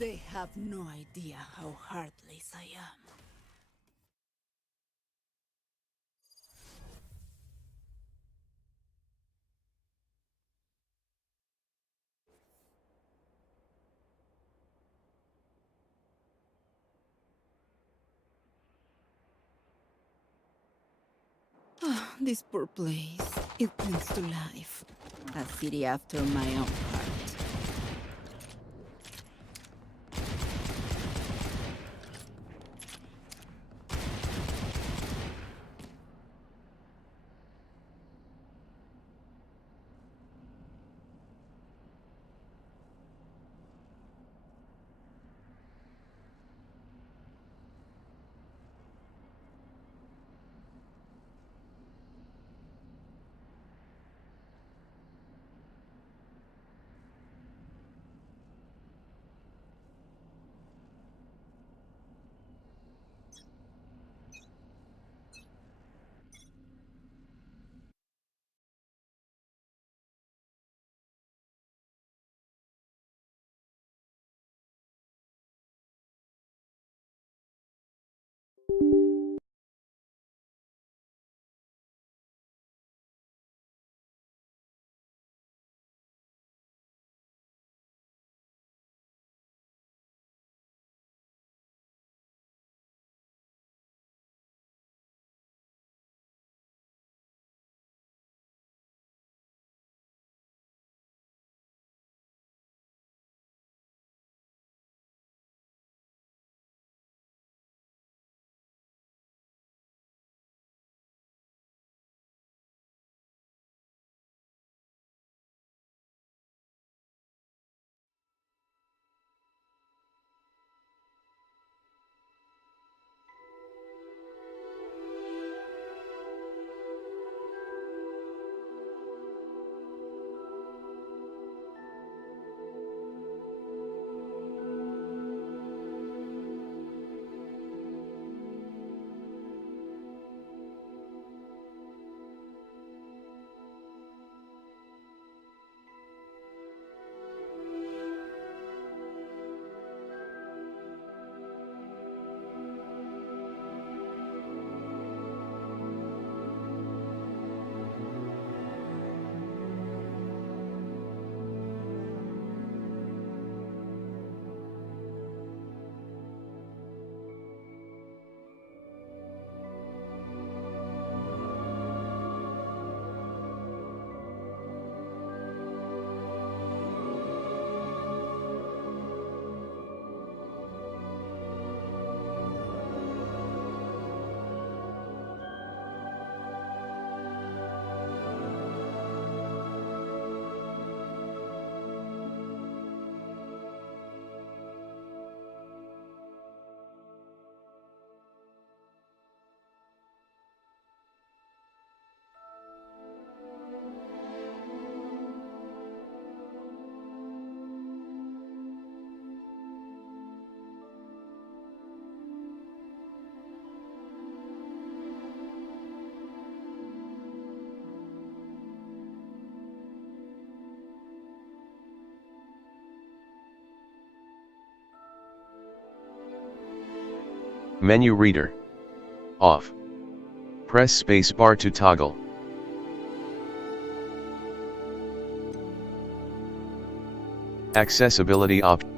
They have no idea how heartless I am. This poor place. It clings to life. A city after my own heart. Menu reader. Off. Press space bar to toggle. Accessibility option.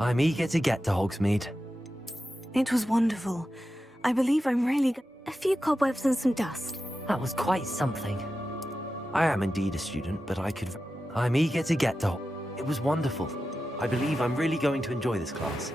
I'm eager to get to Hogsmeade. It was wonderful. I believe I'm really a few cobwebs and some dust. That was quite something. I am indeed a student, but I'm eager to get to... It was wonderful. I believe I'm really going to enjoy this class.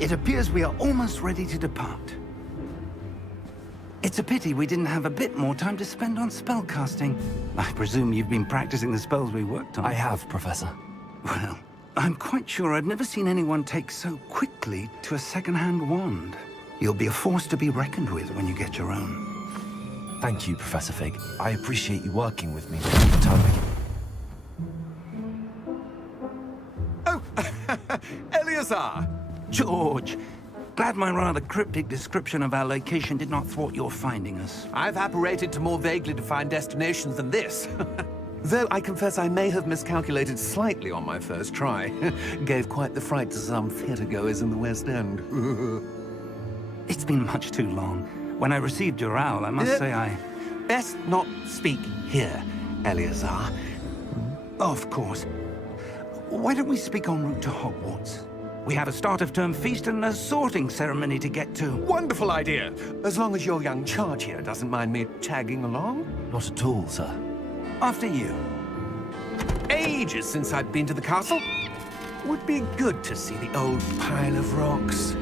It appears we are almost ready to depart. It's a pity we didn't have a bit more time to spend on spellcasting. I presume you've been practicing the spells we worked on. I have, Professor. Well, I'm quite sure I've never seen anyone take so quickly to a second-hand wand. You'll be a force to be reckoned with when you get your own. Thank you, Professor Fig. I appreciate you working with me all the time again. Eleazar! George, glad my rather cryptic description of our location did not thwart your finding us. I've apparated to more vaguely defined destinations than this. Though I confess I may have miscalculated slightly on my first try. Gave quite the fright to some theatre-goers in the West End. It's been much too long. When I received your owl, I must say I... Best not speak here, Eleazar. Of course. Why don't we speak en route to Hogwarts? We have a start-of-term feast and a sorting ceremony to get to. Wonderful idea! As long as your young charge here doesn't mind me tagging along. Not at all, sir. After you. Ages since I've been to the castle. Would be good to see the old pile of rocks.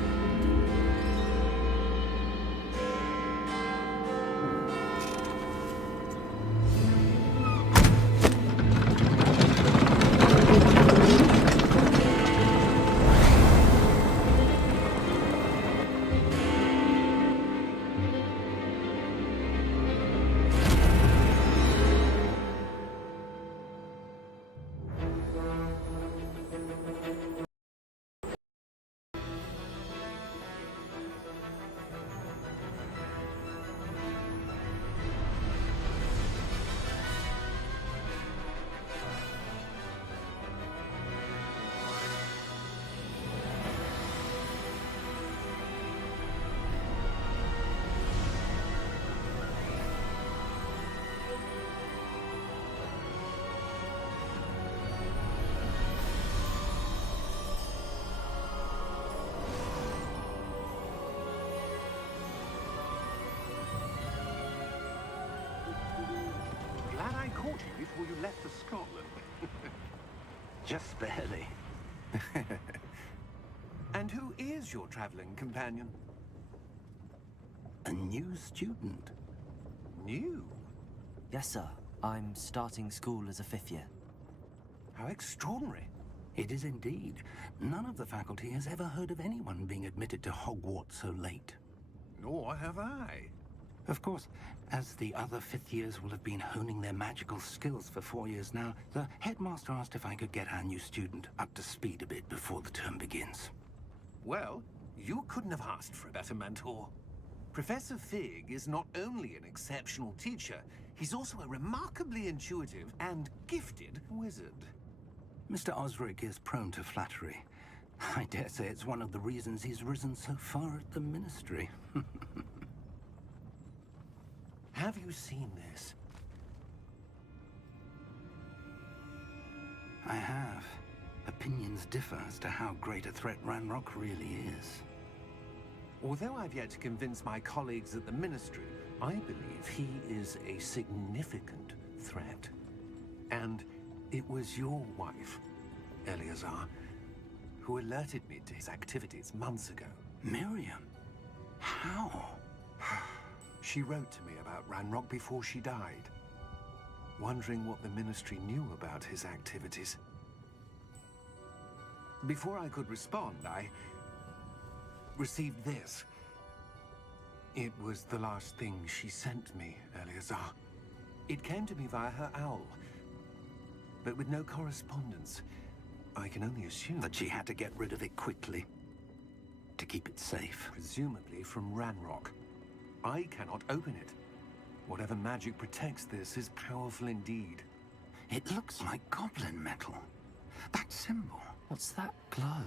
Glad I caught you before you left for Scotland. Just barely. And who is your traveling companion? A new student. New? Yes, sir. I'm starting school as a 5th year. How extraordinary. It is indeed. None of the faculty has ever heard of anyone being admitted to Hogwarts so late. Nor have I. Of course, as the other 5th years will have been honing their magical skills for 4 years now, the headmaster asked if I could get our new student up to speed a bit before the term begins. Well, you couldn't have asked for a better mentor. Professor Fig is not only an exceptional teacher, he's also a remarkably intuitive and gifted wizard. Mr. Osric is prone to flattery. I dare say it's one of the reasons he's risen so far at the Ministry. Have you seen this? I have. Opinions differ as to how great a threat Ranrock really is. Although I've yet to convince my colleagues at the Ministry, I believe he is a significant threat. And it was your wife, Eleazar, who alerted me to his activities months ago. Miriam? How? She wrote to me about Ranrock before she died, wondering what the Ministry knew about his activities. Before I could respond, I received this. It was the last thing she sent me, Eleazar. It came to me via her owl, but with no correspondence. I can only assume That she had to get rid of it quickly. To keep it safe. presumably from Ranrock. I cannot open it. Whatever magic protects this is powerful indeed. It looks like goblin metal. That symbol. What's that glow?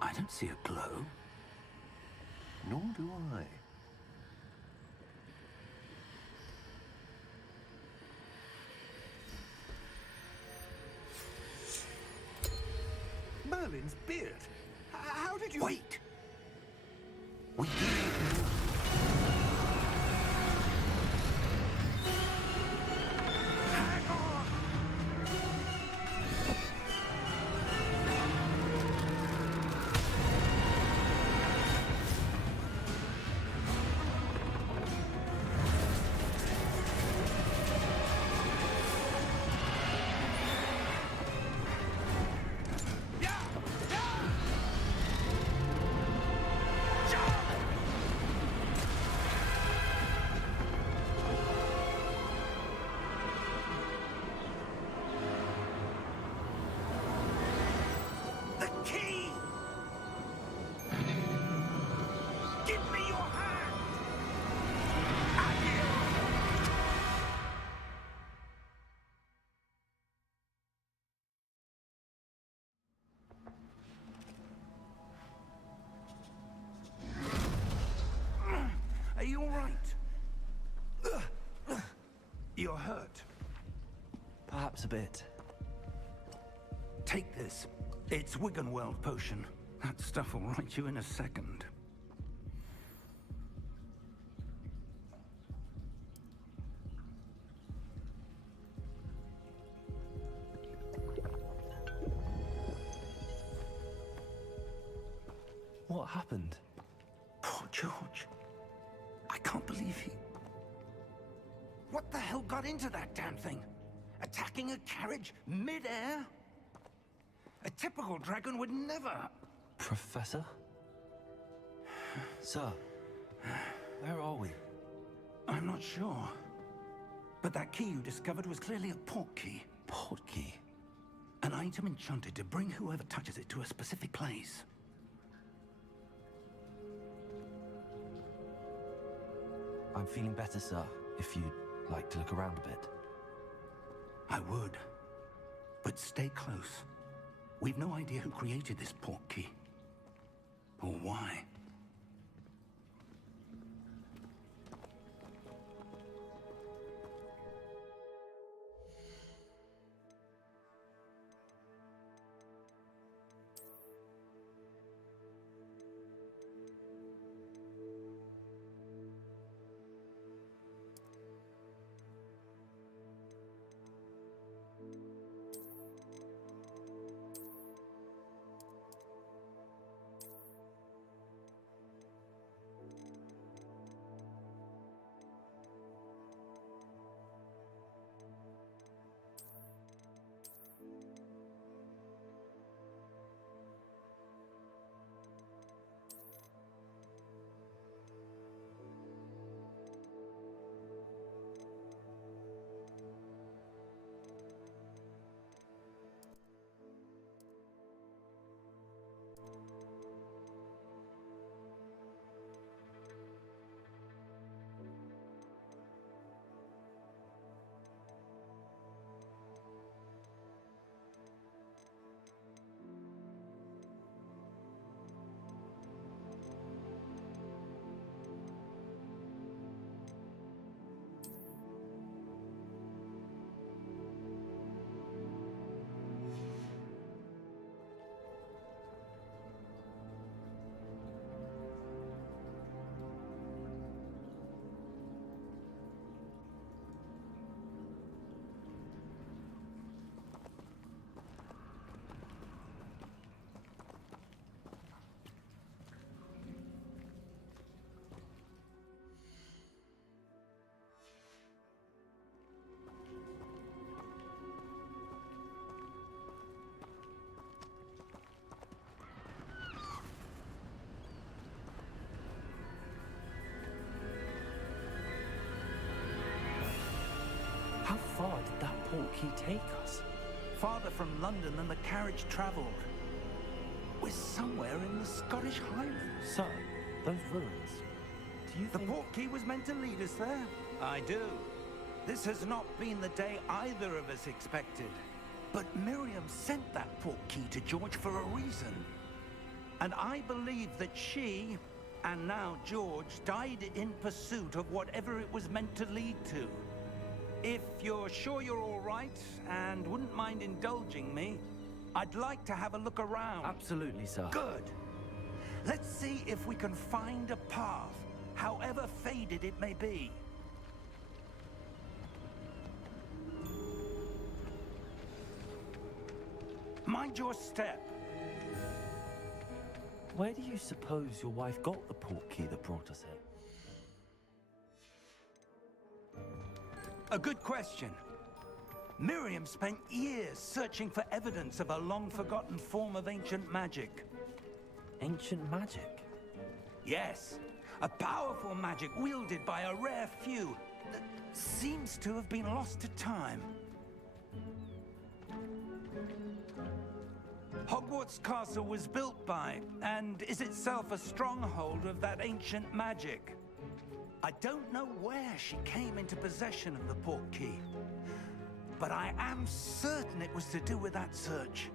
I don't see a glow. Nor do I. Merlin's beard. How did you... Wait! We hurt? Perhaps a bit. Take this. It's Wiggenweld potion. That stuff will right you in a second. What happened? Poor George. I can't believe he... What the hell got into that damn thing? Attacking a carriage mid-air? A typical dragon would never... Professor? Sir, where are we? I'm not sure. But that key you discovered was clearly a port key. Port key? An item enchanted to bring whoever touches it to a specific place. I'm feeling better, sir, if you'd like to look around a bit. I would. But stay close. We've no idea who created this port key. Or why. How far did that port key take us? Farther from London than the carriage travelled. We're somewhere in the Scottish Highlands. Sir, those ruins. Do you The think... port key was meant to lead us there? I do. This has not been the day either of us expected. But Miriam sent that port key to George for a reason. And I believe that she, and now George, died in pursuit of whatever it was meant to lead to. If you're sure you're all right, and wouldn't mind indulging me, I'd like to have a look around. Absolutely, sir. Good. Let's see if we can find a path, however faded it may be. Mind your step. Where do you suppose your wife got the port key that brought us here? A good question. Miriam spent years searching for evidence of a long-forgotten form of ancient magic. Ancient magic? Yes, a powerful magic wielded by a rare few that seems to have been lost to time. Hogwarts Castle was built by, and is itself a stronghold of that ancient magic. I don't know where she came into possession of the port key, but I am certain it was to do with that search.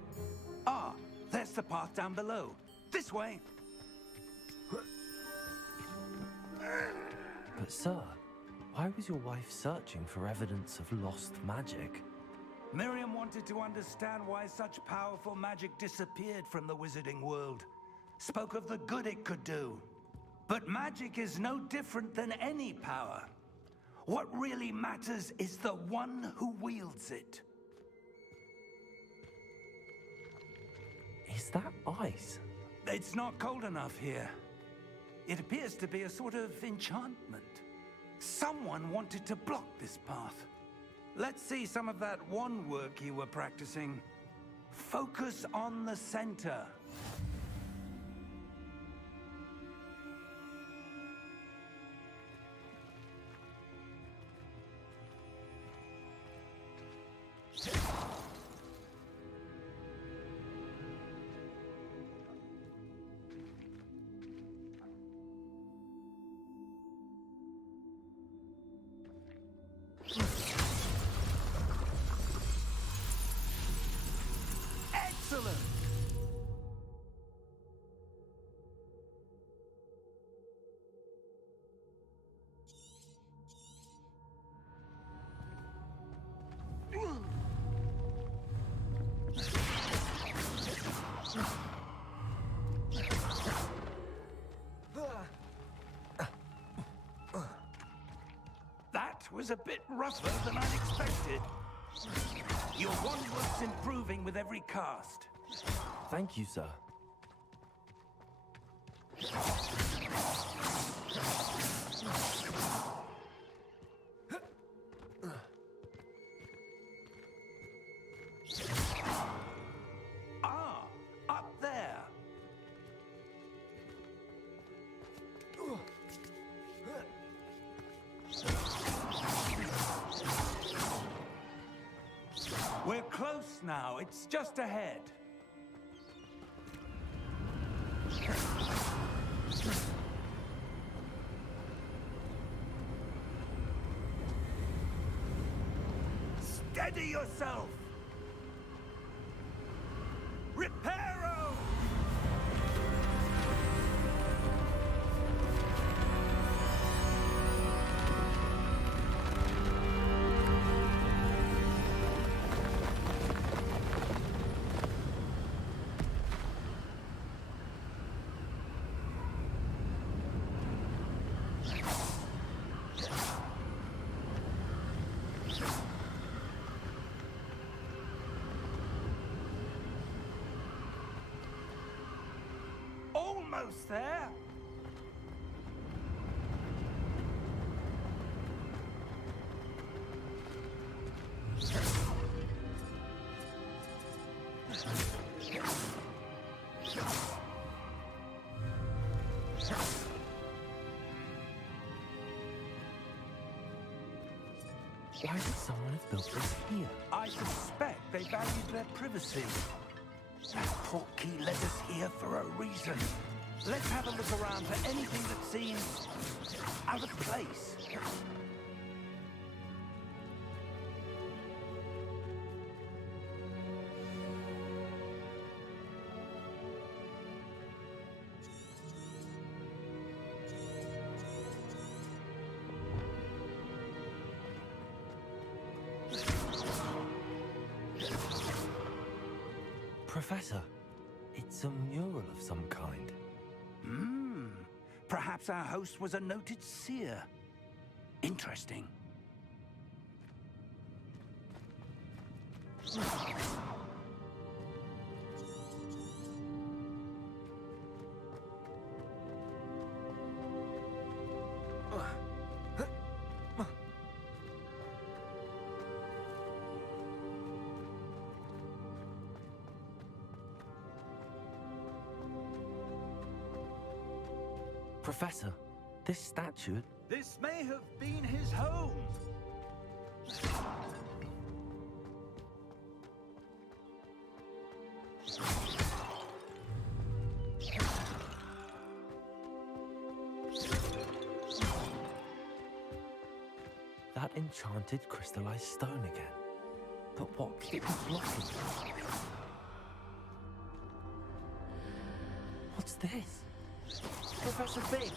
Ah, there's the path down below. This way. But sir, Why was your wife searching for evidence of lost magic? Miriam wanted to understand why such powerful magic disappeared from the wizarding world. Spoke of the good it could do. But magic is no different than any power. What really matters is the one who wields it. Is that ice? It's not cold enough here. It appears to be a sort of enchantment. Someone wanted to block this path. Let's see some of that wand work you were practicing. Focus on the center. Excellent! That was a bit rougher than I'd expected. Your wand work's improving with every cast. Thank you, sir. Ah, up there. We're close now. It's just ahead. Steady yourself! Reparo! Almost there. Why did someone have built this here? I suspect they valued their privacy. That portkey led us here for a reason. Let's have a look around for anything that seems out of place. Professor, it's a mural of some kind. Perhaps our host was a noted seer. Interesting. Professor, this statue... This may have been his home. That enchanted crystallized stone again. But what could it be blocking? What's this? Professor Fig.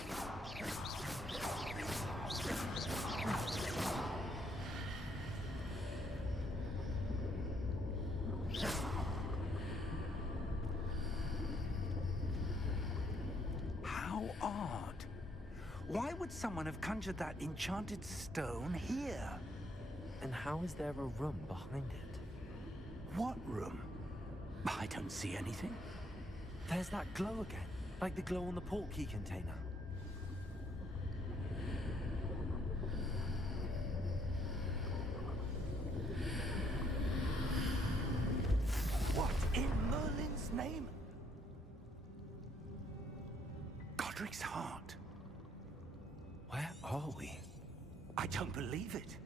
How odd. Why would someone have conjured that enchanted stone here? And how is there a room behind it? What room? I don't see anything. There's that glow again, like the glow on the portkey container. What in Merlin's name? Godric's heart. Where are we? I don't believe it.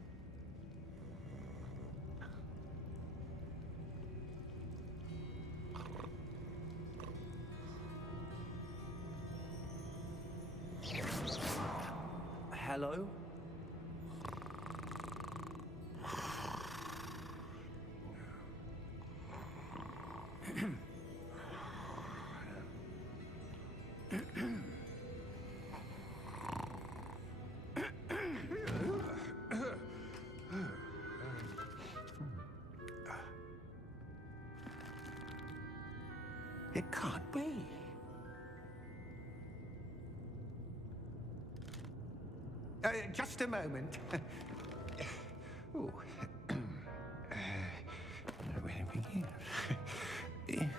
Hello? It can't be. Just a moment. Ooh. Where are we here?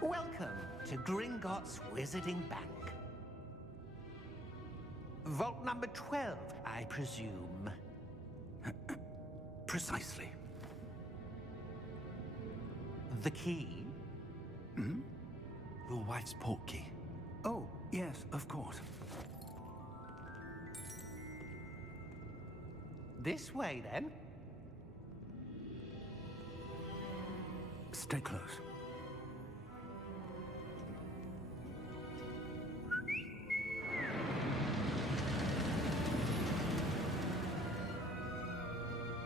Welcome to Gringotts Wizarding Bank. Vault number 12, I presume. Precisely. The key? Your wife's portkey. Oh, yes, of course. This way, then. Stay close.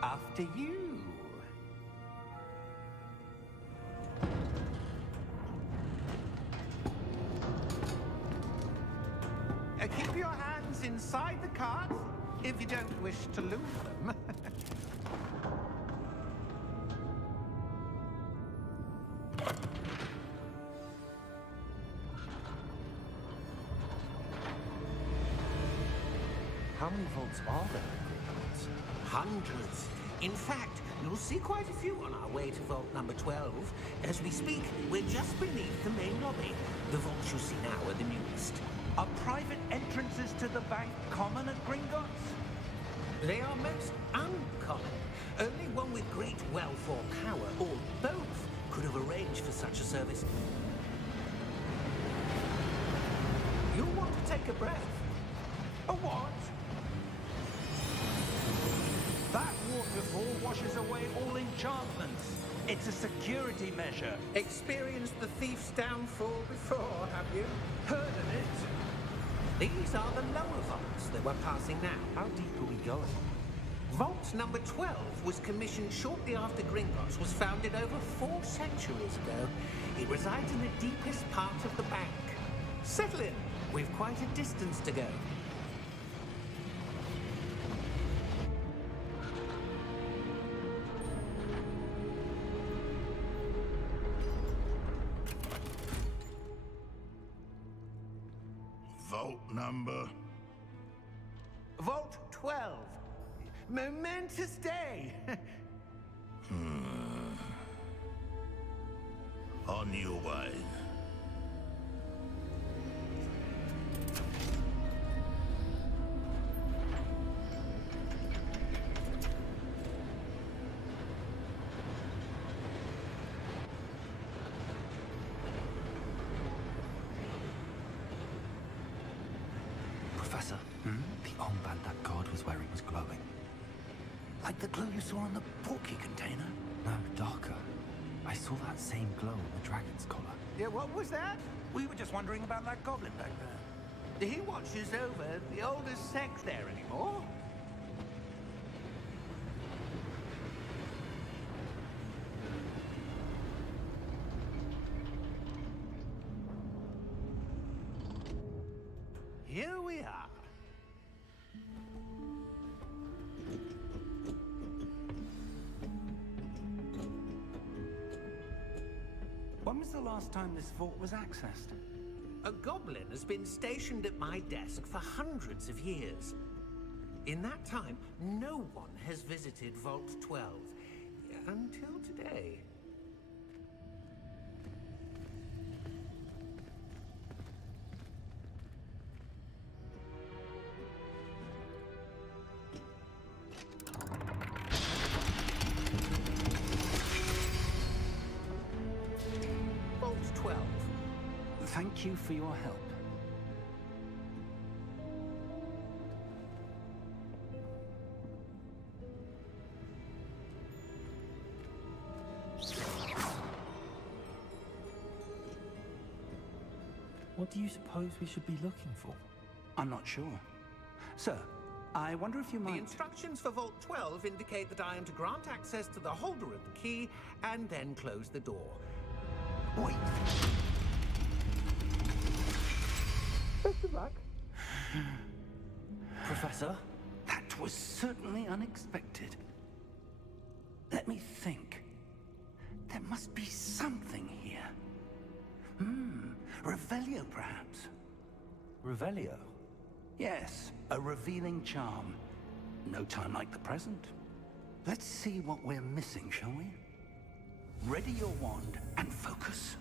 After you. Keep your hands inside the carts if you don't wish to lose them. How many vaults are there in Gringotts? Hundreds. In fact, you'll see quite a few on our way to vault number 12. As we speak, we're just beneath the main lobby. The vaults you see now are the newest. Are private entrances to the bank common at Gringotts? They are most uncommon. Only one with great wealth or power, or both, could have arranged for such a service. You'll want to take a breath. A what? That waterfall washes away all enchantments. It's a security measure. Experienced the thief's downfall before, have you? Heard of it? These are the lower vaults that we're passing now. How deep are we going? Vault number 12 was commissioned shortly after Gringotts was founded over 4 centuries ago. It resides in the deepest part of the bank. Settle in. We've quite a distance to go. Vault number? Vault 12. Momentous day. On your way. Professor, the armband that guard was wearing was glowing. Like the glow you saw on the portkey container? No, darker. I saw that same glow on the dragon's collar. Yeah, what was that? We were just wondering about that goblin back there. He watches over the oldest sect there anymore. here we are. When was the last time this vault was accessed? A goblin has been stationed at my desk for hundreds of years. In that time, no one has visited Vault 12. Until today. Vault 12. Thank you for your help. What do you suppose we should be looking for? I'm not sure. Sir, I wonder if you The might... instructions for Vault 12 indicate that I am to grant access to the holder of the key and then close the door. Wait! Best of luck. Professor? That was certainly unexpected. Let me think. There must be something here. Revelio, perhaps? Revelio? Yes, a revealing charm. No time like the present. Let's see what we're missing, shall we? Ready your wand and focus.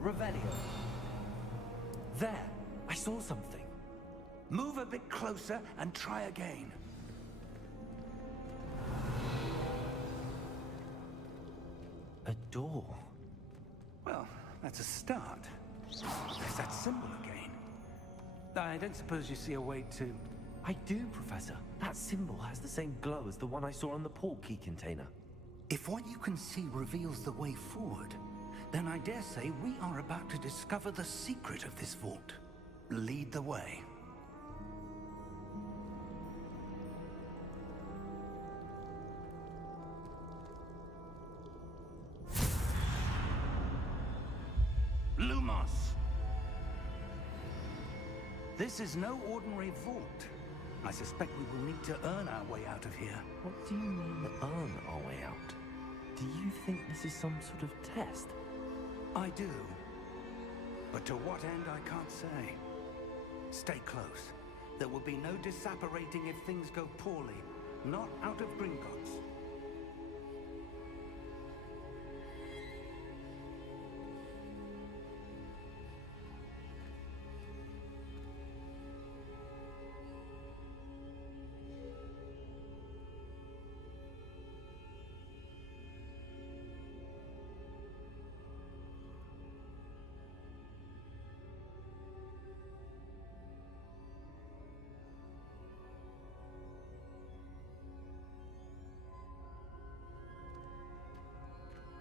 Revelio. There! I saw something. Move a bit closer and try again. A door. Well, that's a start. There's that symbol again. I don't suppose you see a way to... I do, Professor. That symbol has the same glow as the one I saw on the port key container. If what you can see reveals the way forward, then I dare say we are about to discover the secret of this vault. Lead the way. Lumos! This is no ordinary vault. I suspect we will need to earn our way out of here. What do you mean, earn our way out? Do you think this is some sort of test? I do. But to what end, I can't say. Stay close. There will be no disapparating if things go poorly. Not out of Gringotts.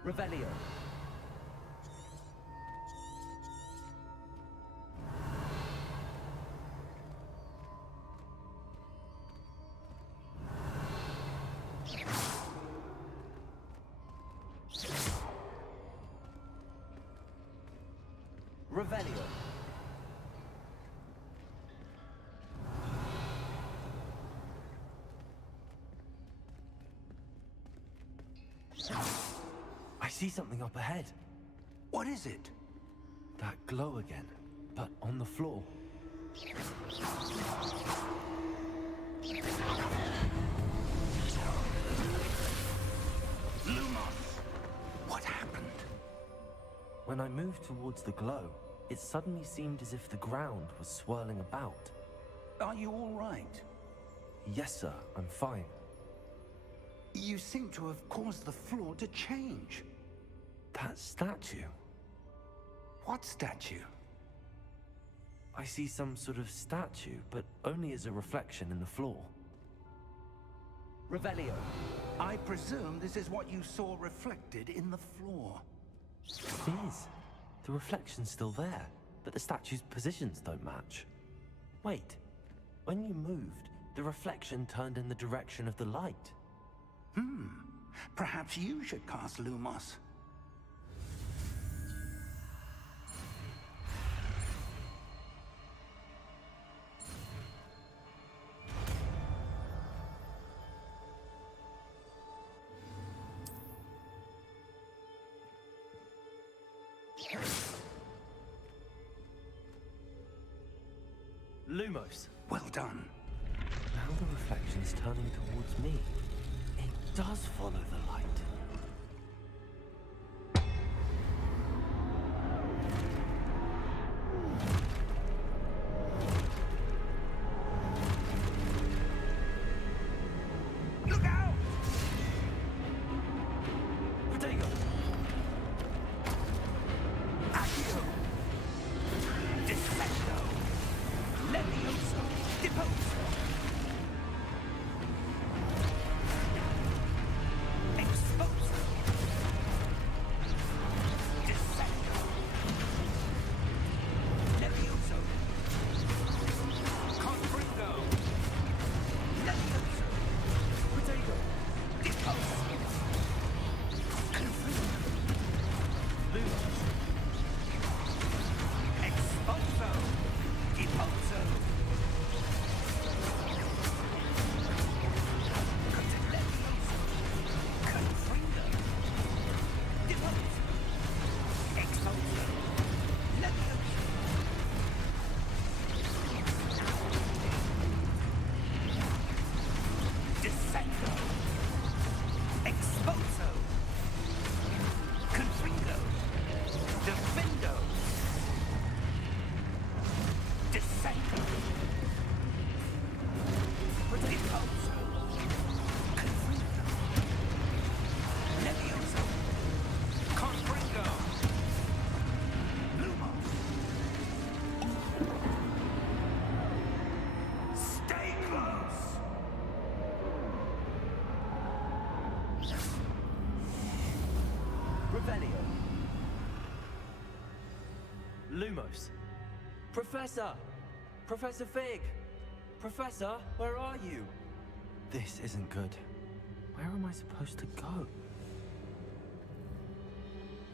Revelio. Revelio. I see something up ahead. What is it? That glow again, but on the floor. Lumos! What happened? When I moved towards the glow, it suddenly seemed as if the ground was swirling about. Are you all right? Yes, sir, I'm fine. You seem to have caused the floor to change. That statue. What statue? I see some sort of statue, but only as a reflection in the floor. Revelio. I presume this is what you saw reflected in the floor. It is. The reflection's still there, but the statue's positions don't match. Wait, When you moved, the reflection turned in the direction of the light. Perhaps you should cast Lumos. Lumos. Well done. Now the reflection's turning towards me. It does follow the light. Look out! Protego! Accio! Defendo! Levioso! Deposo! Exposo! Defendo! Levioso! Confringo! Levioso! Protego! Deposo! Confringo! Lumos. Exposo! Deposo! Levioso! Confringo! Deposo! Exposo! Levioso! Descendo! Exposo! Confringo! Defendo! Descendo! Deposo! Confringo! Levioso! Confringo! Lumos! Stay close! Revelio. Lumos. Professor! Professor Fig! Professor, where are you? This isn't good. Where am I supposed to go?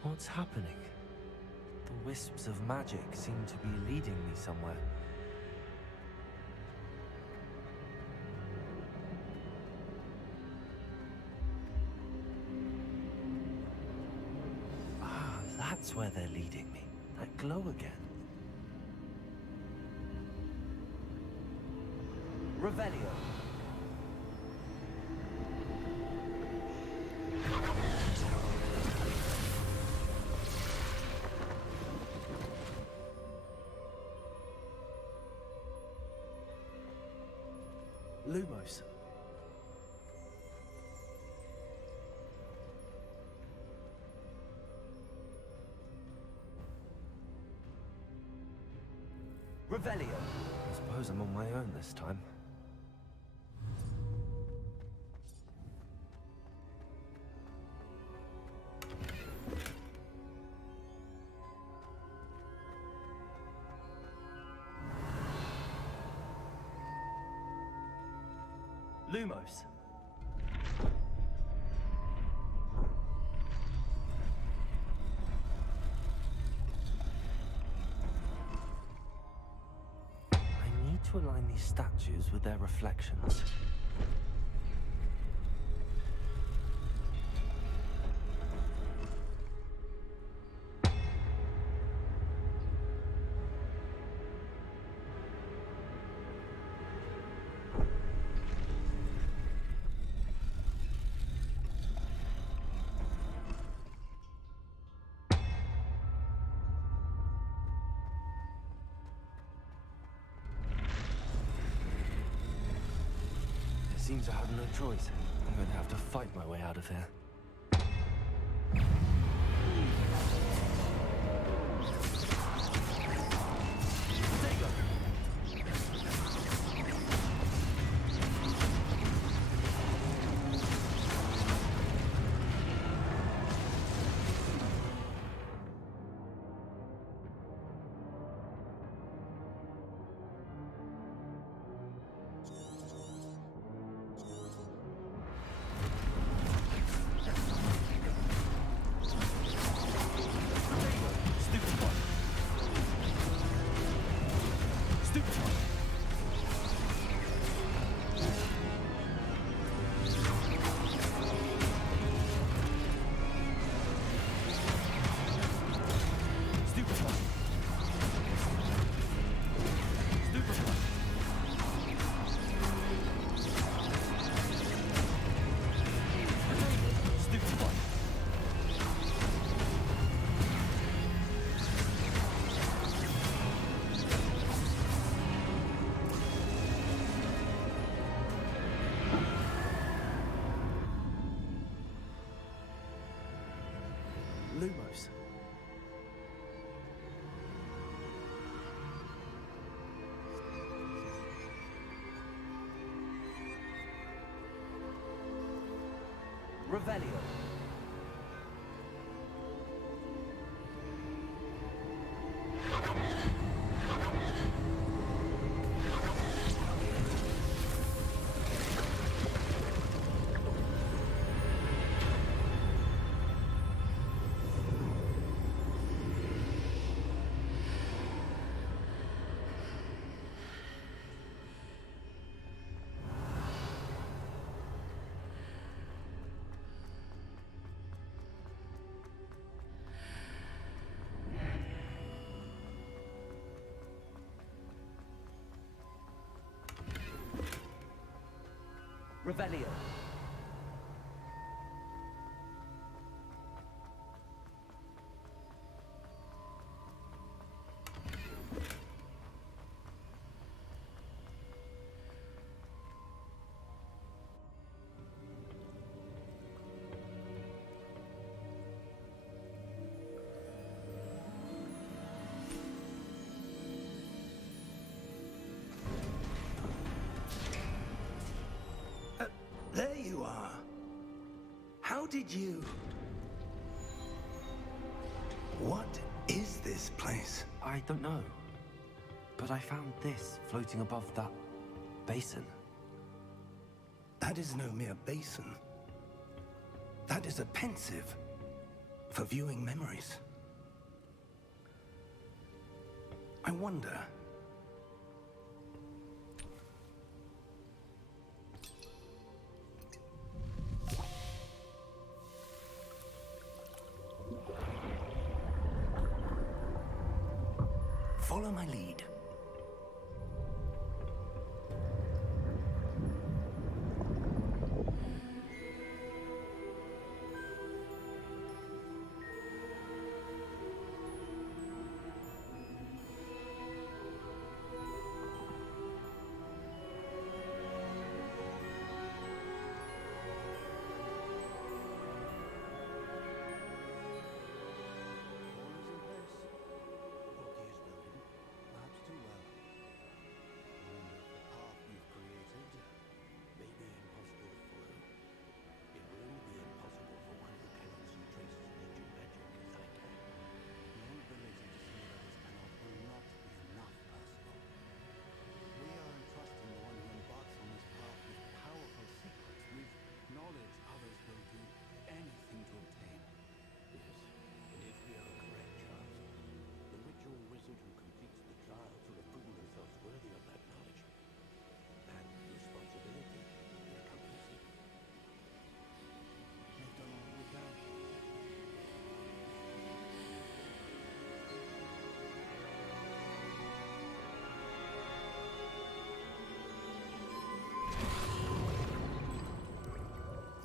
What's happening? The wisps of magic seem to be leading me somewhere. Ah, that's where they're leading me. That glow again. Revelio. Lumos. Revelio. I suppose I'm on my own this time. Lumos. I need to align these statues with their reflections. Seems I have no choice. I'm going to have to fight my way out of here. Lumos. Revelio. Revelio. There you are. How did you... What is this place? I don't know. But I found this floating above that basin. That is no mere basin. That is a pensive for viewing memories. I wonder... Follow my lead.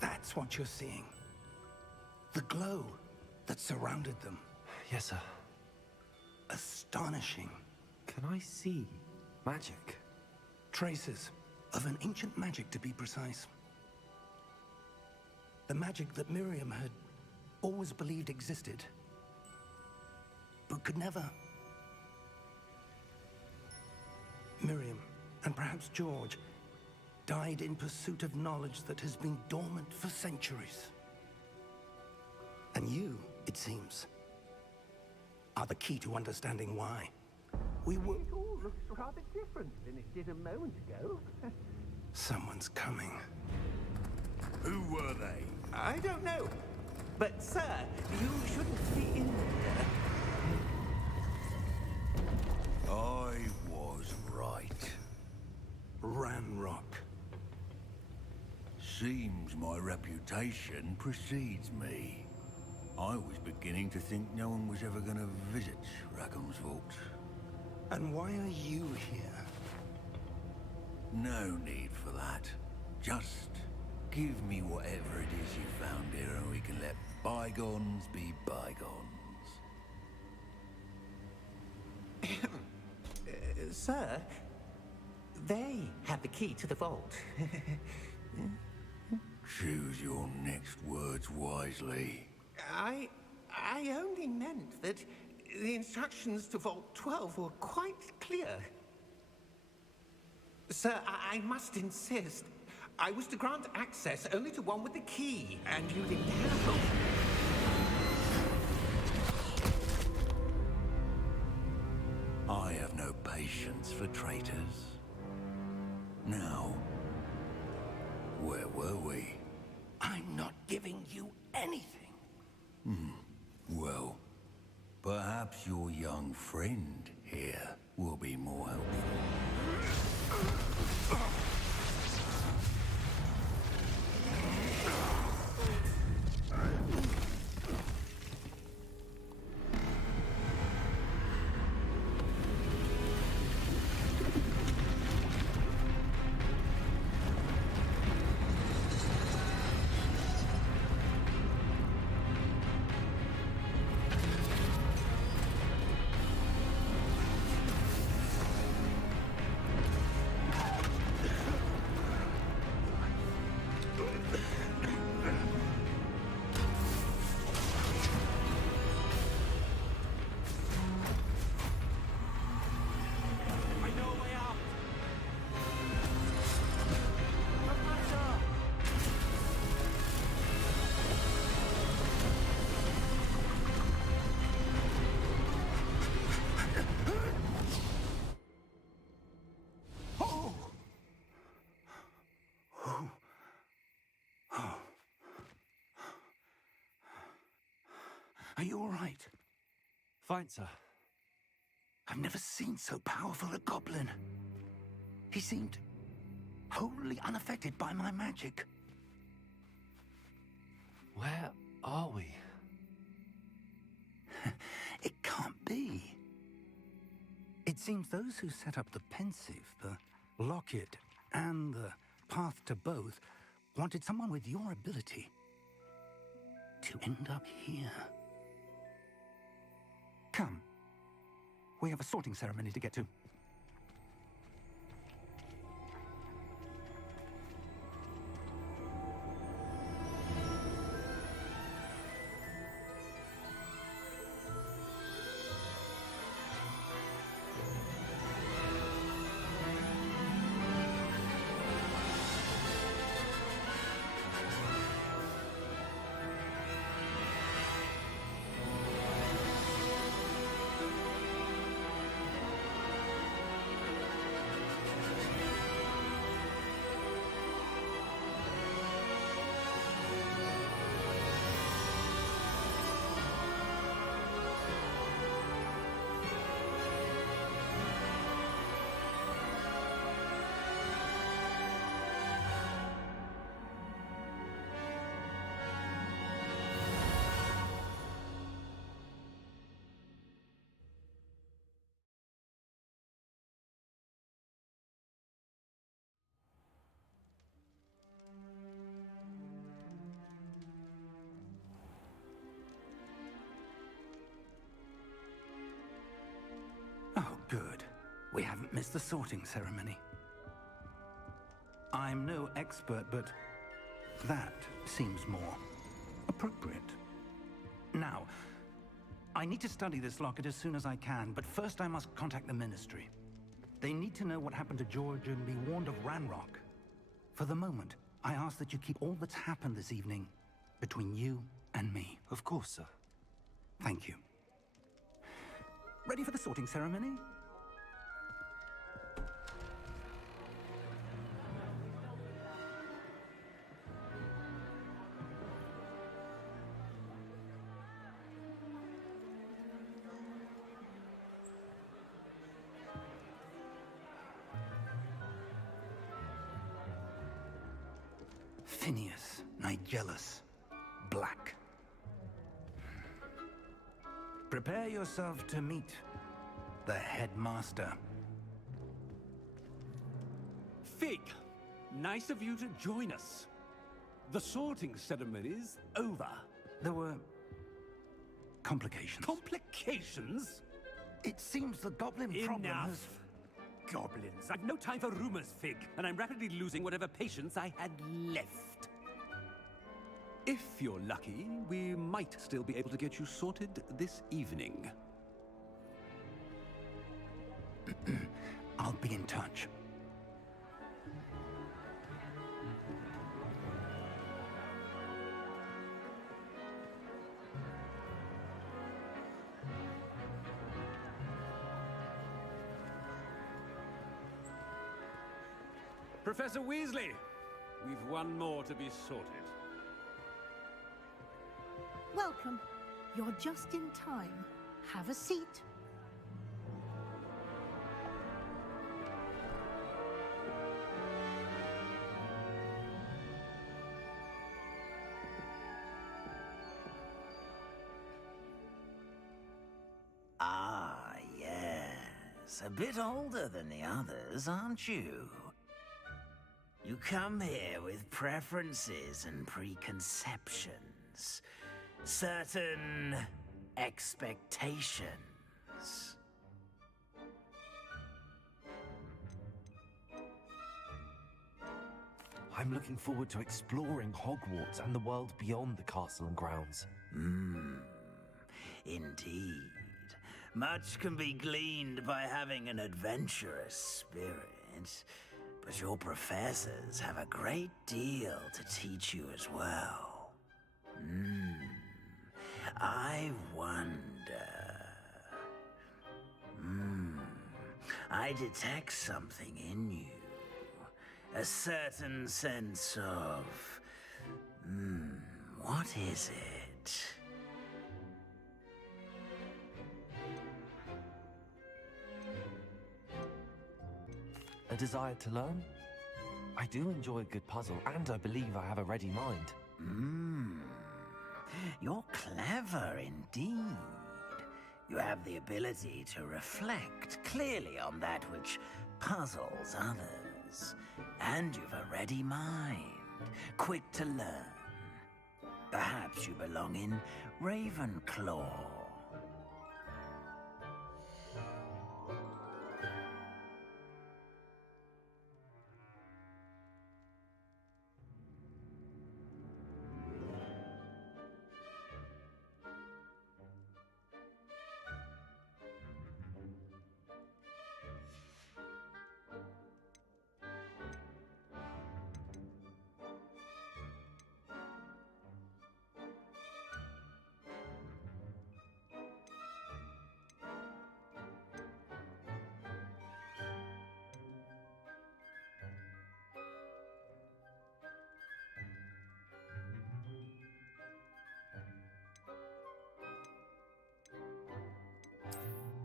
That's what you're seeing. The glow that surrounded them. Yes, sir. Astonishing. Can I see magic? Traces of an ancient magic, to be precise. The magic that Miriam had always believed existed, but could never. Miriam, and perhaps George, died in pursuit of knowledge that has been dormant for centuries. And you, it seems, are the key to understanding why. We were... It all looks rather different than it did a moment ago. Someone's coming. Who were they? I don't know. But, sir, you shouldn't be in here. I was right. Ranrock. Seems my reputation precedes me. I was beginning to think no one was ever going to visit Rackham's vault. And why are you here? No need for that. Just give me whatever it is you found here and we can let bygones be bygones. Sir, they have the key to the vault. Choose your next words wisely. I only meant that the instructions to Vault 12 were quite clear. Sir, I must insist. I was to grant access only to one with the key, and you didn't have. I have no patience for traitors. Now, where were we? I'm not giving you anything. Well, perhaps your young friend here will be more helpful. Are you all right? Fine, sir. I've never seen so powerful a goblin. He seemed wholly unaffected by my magic. Where are we? It can't be. It seems those who set up the Pensieve, the Locket, and the Path to Both wanted someone with your ability to end up here. Come. We have a sorting ceremony to get to. Oh, good. We haven't missed the sorting ceremony. I'm no expert, but that seems more appropriate. Now, I need to study this locket as soon as I can, but first I must contact the Ministry. They need to know what happened to George and be warned of Ranrock. For the moment, I ask that you keep all that's happened this evening between you and me. Of course, sir. Thank you. Ready for the sorting ceremony? Phineas Nigellus Black. Prepare yourself to meet the headmaster. Fig, nice of you to join us. The sorting ceremony's over. There were complications. Complications? It seems the goblin problem Enough. has... Goblins. I've no time for rumors, Fig, and I'm rapidly losing whatever patience I had left. If you're lucky, we might still be able to get you sorted this evening. I'll be in touch. Professor Weasley, we've one more to be sorted. Welcome. You're just in time. Have a seat. Ah, yes. A bit older than the others, aren't you? You come here with preferences and preconceptions. Certain expectations. I'm looking forward to exploring Hogwarts and the world beyond the castle and grounds. Indeed. Much can be gleaned by having an adventurous spirit, but your professors have a great deal to teach you as well. I wonder... I detect something in you. A certain sense of... what is it? A desire to learn? I do enjoy a good puzzle, and I believe I have a ready mind. You're clever indeed. You have the ability to reflect clearly on that which puzzles others. And you've a ready mind, quick to learn. Perhaps you belong in Ravenclaw.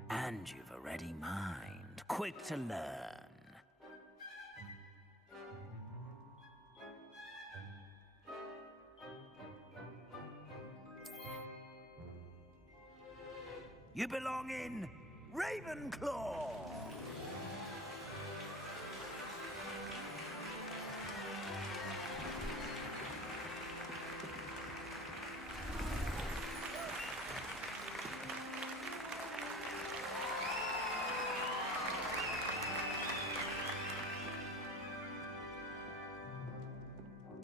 And you've a ready mind, quick to learn. You belong in Ravenclaw!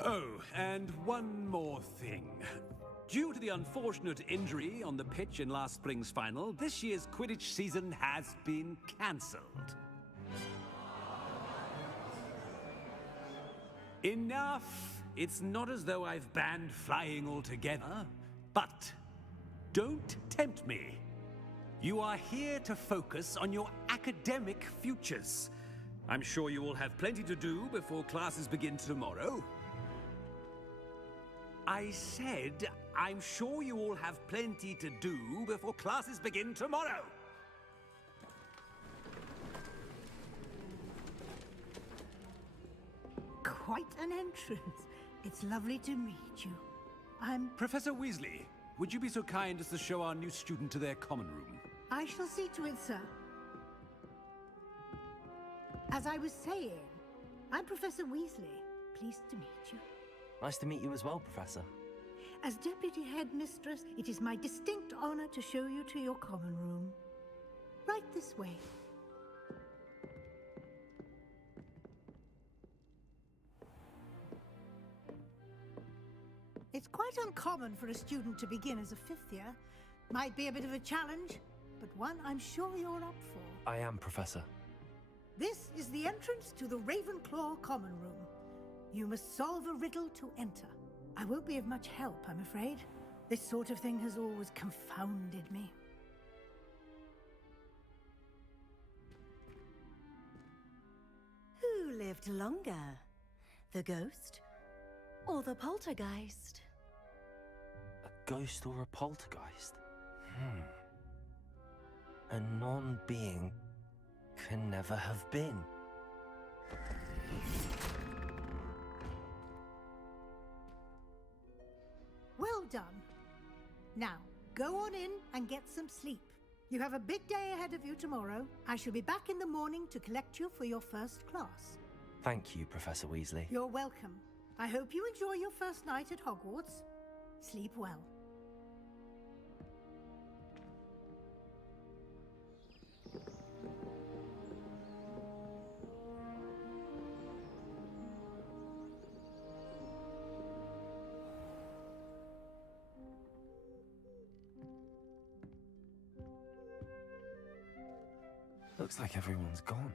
Oh, and one more thing. Due to the unfortunate injury on the pitch in last spring's final, this year's Quidditch season has been cancelled. Enough! It's not as though I've banned flying altogether, but don't tempt me. You are here to focus on your academic futures. I'm sure you all have plenty to do before classes begin tomorrow. I said, I'm sure you all have plenty to do before classes begin tomorrow. Quite an entrance. It's lovely to meet you. I'm... Professor Weasley, would you be so kind as to show our new student to their common room? I shall see to it, sir. As I was saying, I'm Professor Weasley. Pleased to meet you. Nice to meet you as well, Professor. As Deputy Headmistress, it is my distinct honor to show you to your common room. Right this way. It's quite quite uncommon for a student to begin as a fifth year. Might be a bit of a challenge, but one I'm sure you're up for. I am, Professor. This is the entrance to the Ravenclaw Common Room. You must solve a riddle to enter. I won't be of much help, I'm afraid. This sort of thing has always confounded me. Who lived longer? The ghost or the poltergeist? A ghost or a poltergeist? A non-being can never have been. Well done. Now, go on in and get some sleep. You have a big day ahead of you tomorrow. I shall be back in the morning to collect you for your first class. Thank you, Professor Weasley. You're welcome. I hope you enjoy your first night at Hogwarts. Sleep well. Looks like everyone's gone.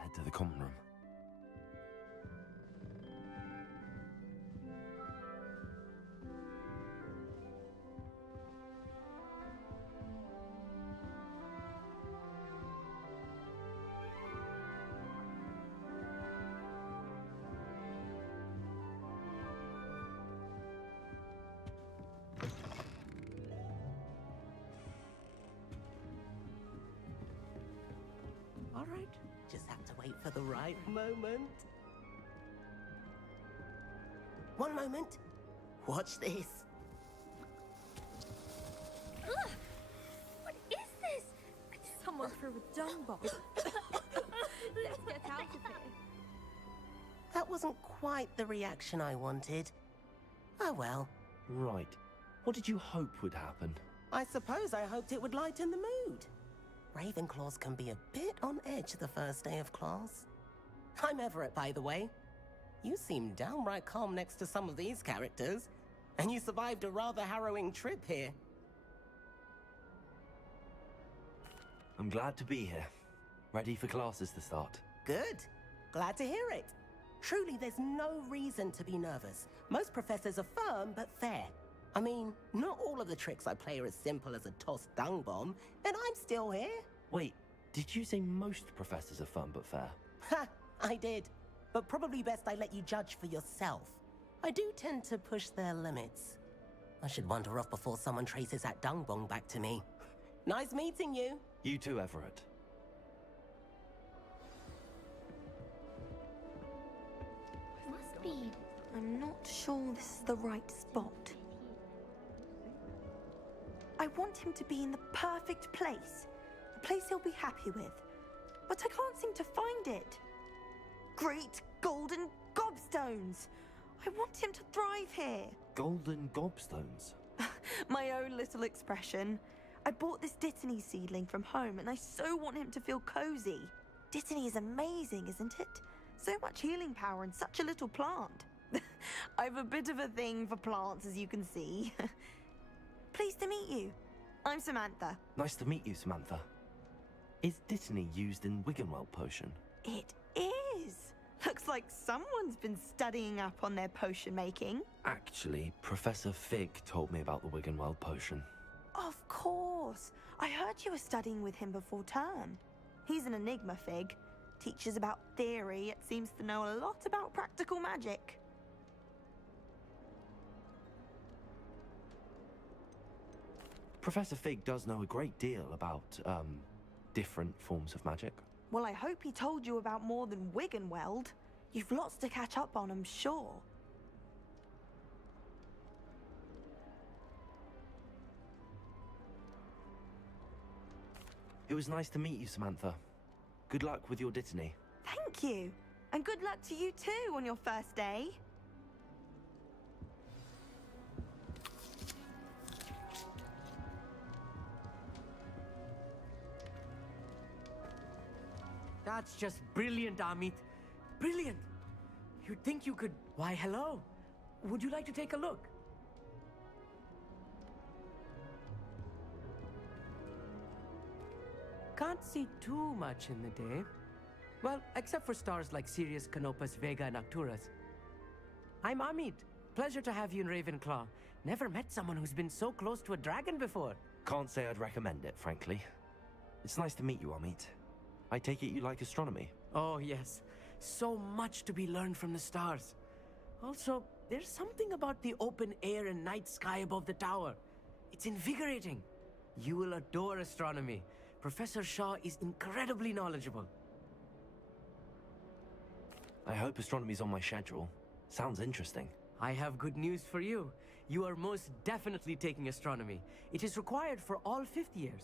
Head to the common room. All right. Just have to wait for the right moment. One moment. Watch this. Ugh! What is this? Someone threw a dung bomb. Let's get out of here. That wasn't quite the reaction I wanted. Oh well. Right. What did you hope would happen? I suppose I hoped it would lighten the mood. Ravenclaws can be a bit on edge the first day of class. I'm Everett, by the way. You seem downright calm next to some of these characters, and you survived a rather harrowing trip here. I'm glad to be here. Ready for classes to start. Good. Glad to hear it. Truly, there's no reason to be nervous. Most professors are firm but fair. I mean, not all of the tricks I play are as simple as a tossed dung bomb, and I'm still here. Wait, did you say most professors are fun but fair? Ha! I did. But probably best I let you judge for yourself. I do tend to push their limits. I should wander off before someone traces that dung bomb back to me. Nice meeting you. You too, Everett. Must be. I'm not sure this is the right spot. I want him to be in the perfect place. A place he'll be happy with. But I can't seem to find it. Great golden gobstones! I want him to thrive here. Golden gobstones? My own little expression. I bought this Dittany seedling from home and I so want him to feel cozy. Dittany is amazing, isn't it? So much healing power in such a little plant. I've a bit of a thing for plants, as you can see. Pleased to meet you. I'm Samantha. Nice to meet you, Samantha. Is Dittany used in Wiggenweld potion? It is. Looks like someone's been studying up on their potion making. Actually, Professor Fig told me about the Wiggenweld potion. Of course. I heard you were studying with him before term. He's an enigma, Fig. Teaches about theory, yet seems to know a lot about practical magic. Professor Fig does know a great deal about, different forms of magic. Well, I hope he told you about more than Wiggenweld. You've lots to catch up on, I'm sure. It was nice to meet you, Samantha. Good luck with your Dittany. Thank you. And good luck to you too on your first day. That's just brilliant, Amit. Brilliant! You'd think you could... Why, hello. Would you like to take a look? Can't see too much in the day. Well, except for stars like Sirius, Canopus, Vega, and Arcturus. I'm Amit. Pleasure to have you in Ravenclaw. Never met someone who's been so close to a dragon before. Can't say I'd recommend it, frankly. It's nice to meet you, Amit. I take it you like astronomy? Oh, yes. So much to be learned from the stars. Also, there's something about the open air and night sky above the tower. It's invigorating. You will adore astronomy. Professor Shaw is incredibly knowledgeable. I hope astronomy's on my schedule. Sounds interesting. I have good news for you. You are most definitely taking astronomy. It is required for all fifth years.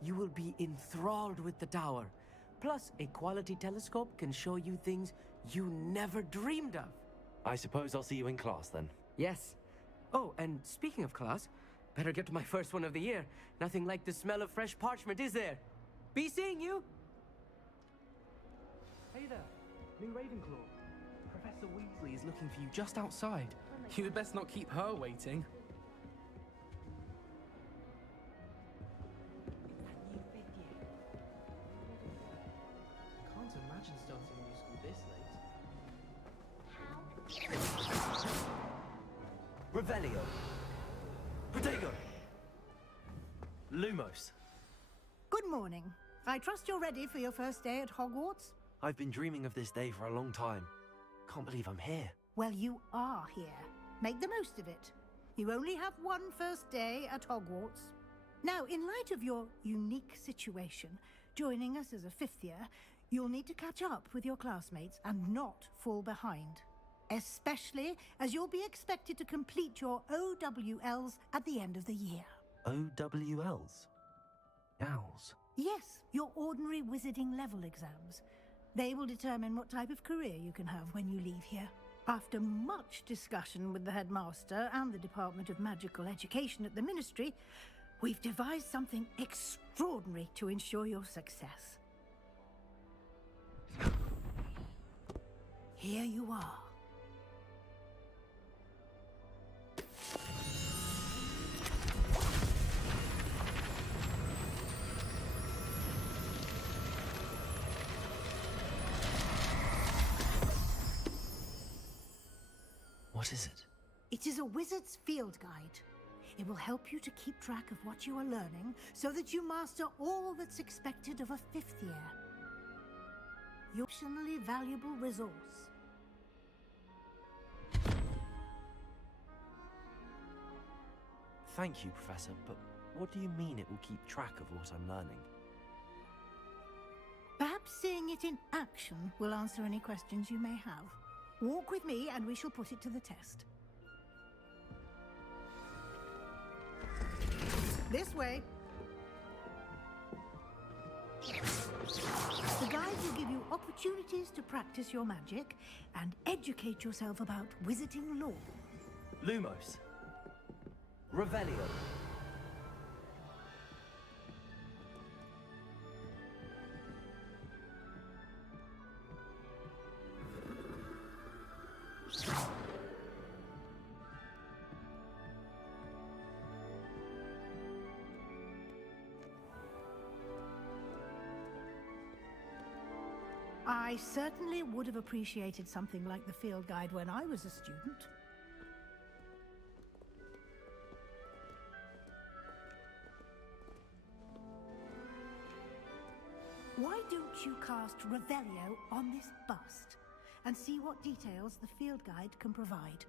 You will be enthralled with the tower. Plus, a quality telescope can show you things you never dreamed of. I suppose I'll see you in class then. Yes. Oh, and speaking of class, better get to my first one of the year. Nothing like the smell of fresh parchment, is there? Be seeing you! Hey there, new Ravenclaw. Professor Weasley is looking for you just outside. You had best not keep her waiting. Can't imagine starting a new school this late. Revelio. Protego. Lumos. Good morning. I trust you're ready for your first day at Hogwarts? I've been dreaming of this day for a long time. Can't believe I'm here. Well, you are here. Make the most of it. You only have one first day at Hogwarts. Now, in light of your unique situation, joining us as a fifth year, you'll need to catch up with your classmates and not fall behind. Especially as you'll be expected to complete your OWLs at the end of the year. OWLs? Owls? Yes, your ordinary wizarding level exams. They will determine what type of career you can have when you leave here. After much discussion with the headmaster and the Department of Magical Education at the Ministry, we've devised something extraordinary to ensure your success. Here you are. What is it? It is a wizard's field guide. It will help you to keep track of what you are learning so that you master all that's expected of a fifth year. Your optionally valuable resource. Thank you, Professor, but what do you mean it will keep track of what I'm learning? Perhaps seeing it in action will answer any questions you may have. Walk with me and we shall put it to the test. This way. The guide will give you opportunities to practice your magic and educate yourself about wizarding lore. Lumos. Revelio. I certainly would have appreciated something like the field guide when I was a student. Why don't you cast Revelio on this bust and see what details the field guide can provide?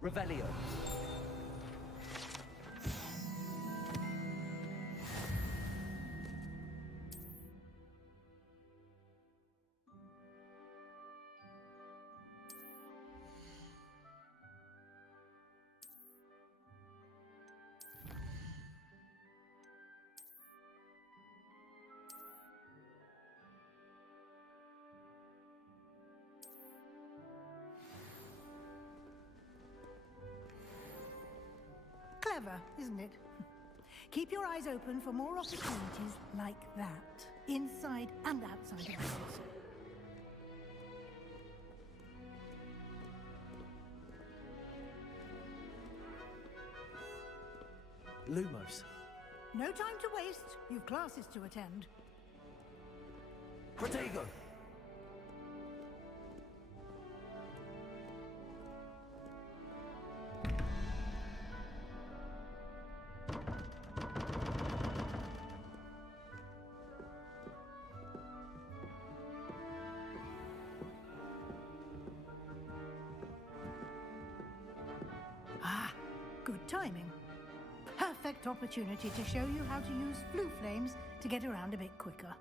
Revelio. Clever, isn't it? Keep your eyes open for more opportunities like that, inside and outside of hours. Lumos. No time to waste. You've classes to attend. Protego. Ah, good timing. Perfect opportunity to show you how to use flue flames to get around a bit quicker.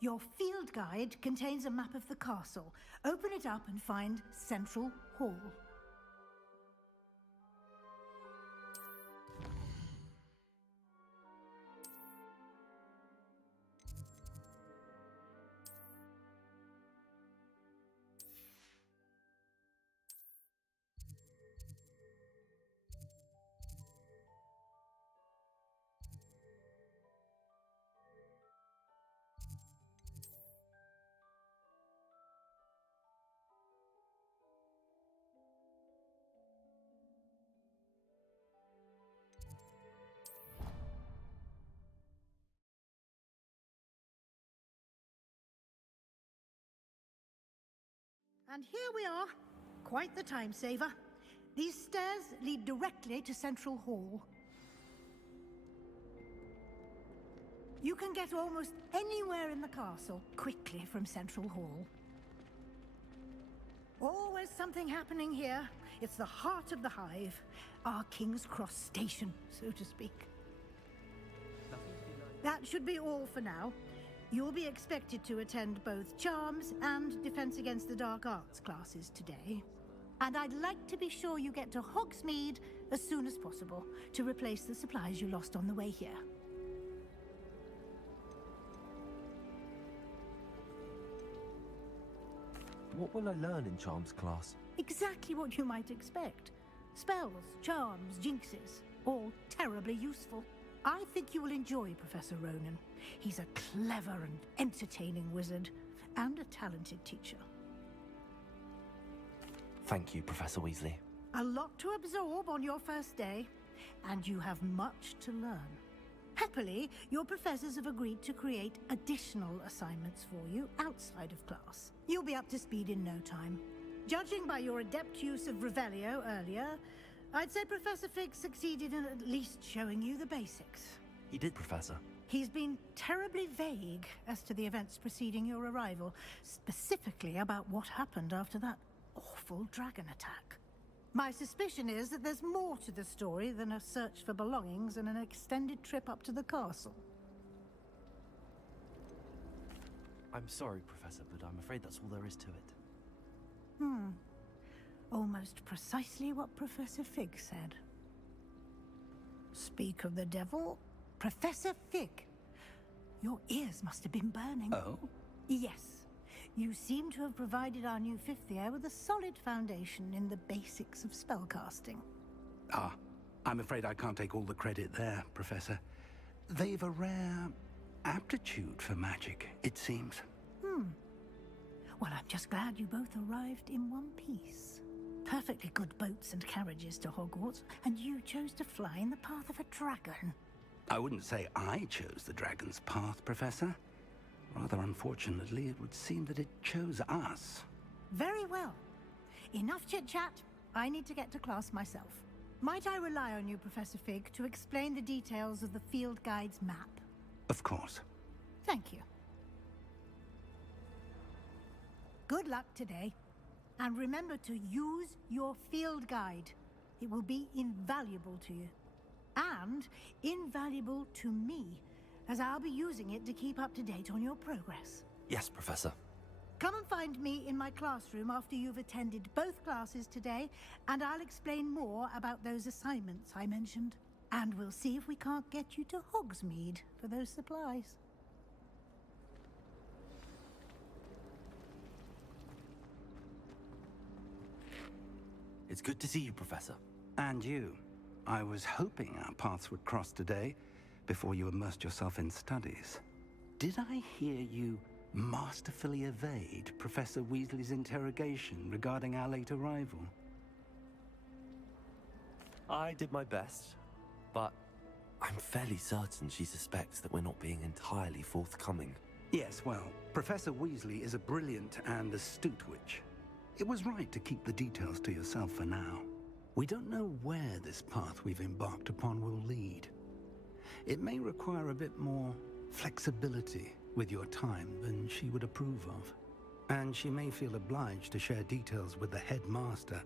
Your field guide contains a map of the castle. Open it up and find Central Hall. And here we are. Quite the time saver. These stairs lead directly to Central Hall. You can get almost anywhere in the castle quickly from Central Hall. Always something happening here. It's the heart of the Hive. Our King's Cross station, so to speak. That should be all for now. You'll be expected to attend both Charms and Defense Against the Dark Arts classes today. And I'd like to be sure you get to Hogsmeade as soon as possible to replace the supplies you lost on the way here. What will I learn in Charms class? Exactly what you might expect. Spells, charms, jinxes. all terribly useful. I think you will enjoy Professor Ronan. He's a clever and entertaining wizard, and a talented teacher. Thank you, Professor Weasley. A lot to absorb on your first day, and you have much to learn. Happily, your professors have agreed to create additional assignments for you outside of class. You'll be up to speed in no time. Judging by your adept use of Revelio earlier, I'd say Professor Fig succeeded in at least showing you the basics. He did, Professor. He's been terribly vague as to the events preceding your arrival, specifically about what happened after that awful dragon attack. My suspicion is that there's more to the story than a search for belongings and an extended trip up to the castle. I'm sorry, Professor, but I'm afraid that's all there is to it. Almost precisely what Professor Fig said. Speak of the devil, Professor Fig. Your ears must have been burning. Oh? Yes. You seem to have provided our new fifth year with a solid foundation in the basics of spellcasting. Ah, I'm afraid I can't take all the credit there, Professor. They've a rare aptitude for magic, it seems. Well, I'm just glad you both arrived in one piece. Perfectly good boats and carriages to Hogwarts, and you chose to fly in the path of a dragon. I wouldn't say I chose the dragon's path, Professor. Rather unfortunately, it would seem that it chose us. Very well. Enough chit-chat. I need to get to class myself. Might I rely on you, Professor Fig, to explain the details of the field guide's map? Of course. Thank you. Good luck today. And remember to use your field guide. It will be invaluable to you. And invaluable to me, as I'll be using it to keep up to date on your progress. Yes, Professor. Come and find me in my classroom after you've attended both classes today, and I'll explain more about those assignments I mentioned. And we'll see if we can't get you to Hogsmeade for those supplies. It's good to see you, Professor. And you. I was hoping our paths would cross today, before you immersed yourself in studies. Did I hear you masterfully evade Professor Weasley's interrogation regarding our late arrival? I did my best, but I'm fairly certain she suspects that we're not being entirely forthcoming. Yes, well, Professor Weasley is a brilliant and astute witch. It was right to keep the details to yourself for now. We don't know where this path we've embarked upon will lead. It may require a bit more flexibility with your time than she would approve of. And she may feel obliged to share details with the headmaster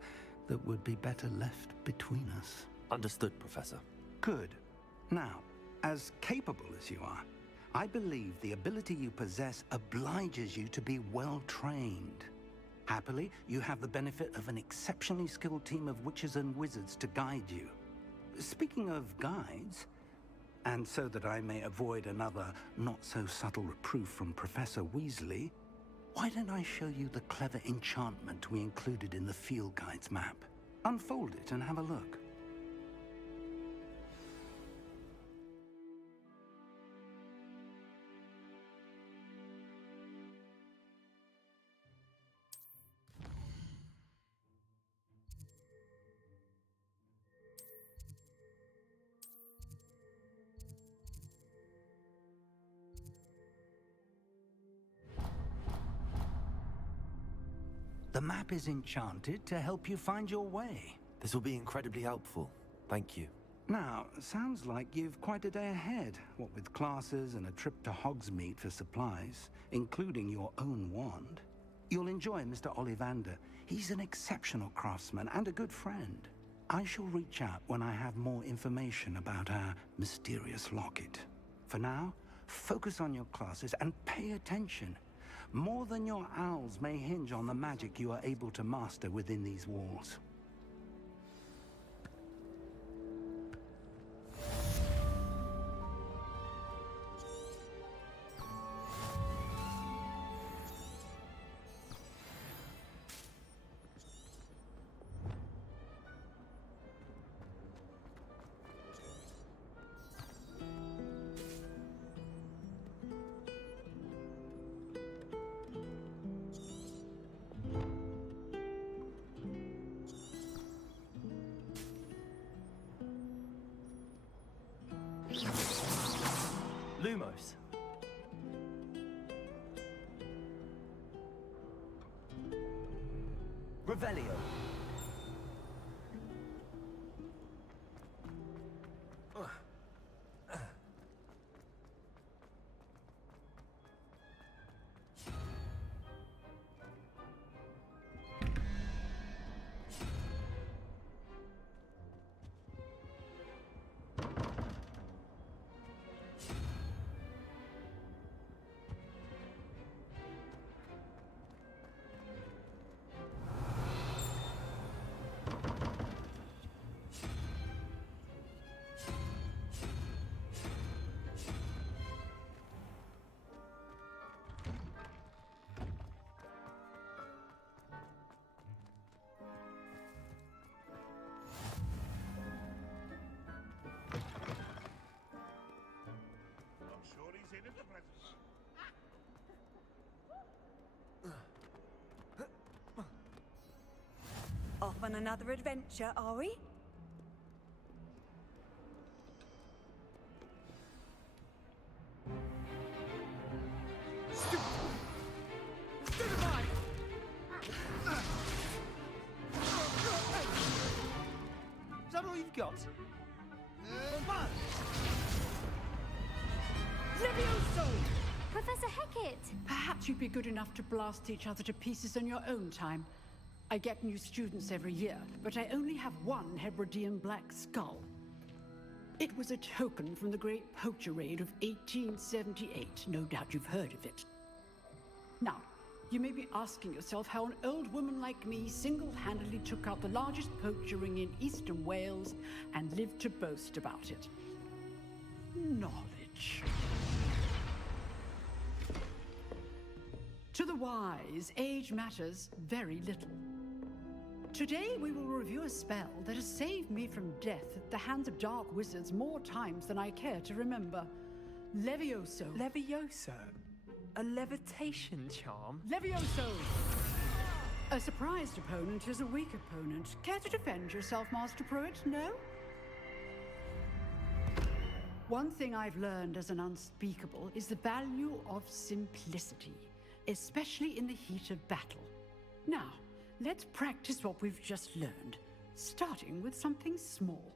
that would be better left between us. Understood, Professor. Good. Now, as capable as you are, I believe the ability you possess obliges you to be well trained. Happily, you have the benefit of an exceptionally skilled team of witches and wizards to guide you. Speaking of guides, and so that I may avoid another not-so-subtle reproof from Professor Weasley, why don't I show you the clever enchantment we included in the field guide's map? Unfold it and have a look. The map is enchanted to help you find your way. This will be incredibly helpful. Thank you. Now, sounds like you've quite a day ahead, what with classes and a trip to Hogsmeade for supplies, including your own wand. You'll enjoy Mr. Ollivander. He's an exceptional craftsman and a good friend. I shall reach out when I have more information about our mysterious locket. For now, focus on your classes and pay attention. More than your owls may hinge on the magic you are able to master within these walls. Lumos. Revelio. Off on another adventure, are we? Is that all you've got? Levioso! Professor Hecat! Perhaps you'd be good enough to blast each other to pieces on your own time. I get new students every year, but I only have one Hebridean black skull. It was a token from the Great Poacher Raid of 1878. No doubt you've heard of it. Now, you may be asking yourself how an old woman like me single-handedly took out the largest poacher ring in eastern Wales and lived to boast about it. Knowledge. To the wise, age matters very little. Today we will review a spell that has saved me from death at the hands of dark wizards more times than I care to remember. Levioso. Levioso? A levitation charm? Levioso! A surprised opponent is a weak opponent. Care to defend yourself, Master Pruitt? No? One thing I've learned as an unspeakable is the value of simplicity, especially in the heat of battle. Now, let's practice what we've just learned, starting with something small.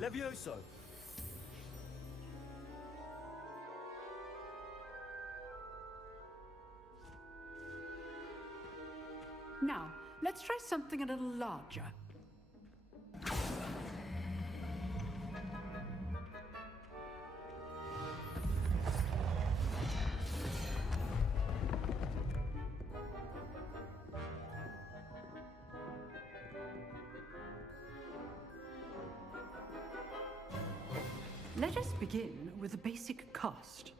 Levioso. Now, let's try something a little larger. Let us begin with a basic cast.